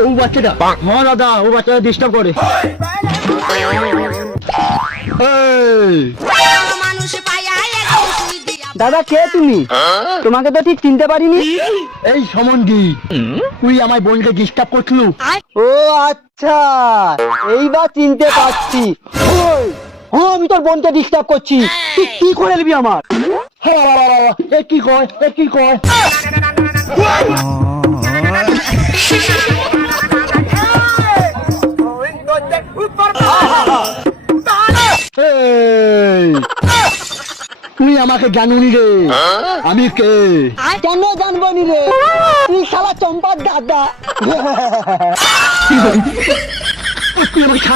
ও বাচ্চাটা হ্যাঁ দাদা ও বাচ্চাটা ডিস্টার্ব করে দাদা কে তুমি? তোমাকে তো ঠিক চিনতে পারিনি। এই সমন্ধি তুই আমার বোনকে ডিস্টার্ব করছিল। ও আচ্ছা। এইবার চিনতে পারছি। হ্যাঁ আমি তোর বোনকে ডিস্টার্ব করছি। তুই কি করে নিবি আমার? এ কি কয়? এ কি কয়? তুই আমাকে জানুনি রে। আমি কে? কেন জানব নি রে? তুই শালা চম্পার দাদা তুই আমাকে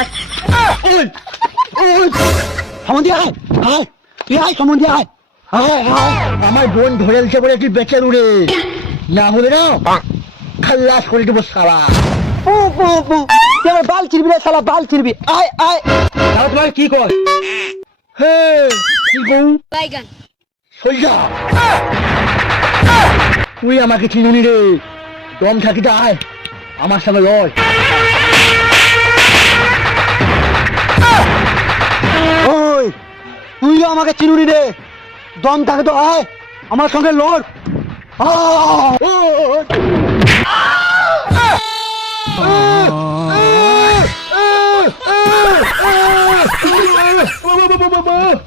সমন্ধি আয় আয়। আয় সমন্ধি আয়। আমার বোন ধরে দিচ্ছে বলে একটু বেঁচে উড়ে না হলে না খাল্লাস করে দেবো শালা। পু পু পু বাল চিরবি রে সালা বাল চিরবি। আয় আয়। তোমার কি কর? হ্যাঁ, তুই আমাকে চিনুনি রে। দম আয়। আমার সঙ্গে লয়। তুই আমাকে চিনুনি রে। দম থাকে তো আয়। আমার সঙ্গে লড়। Baba!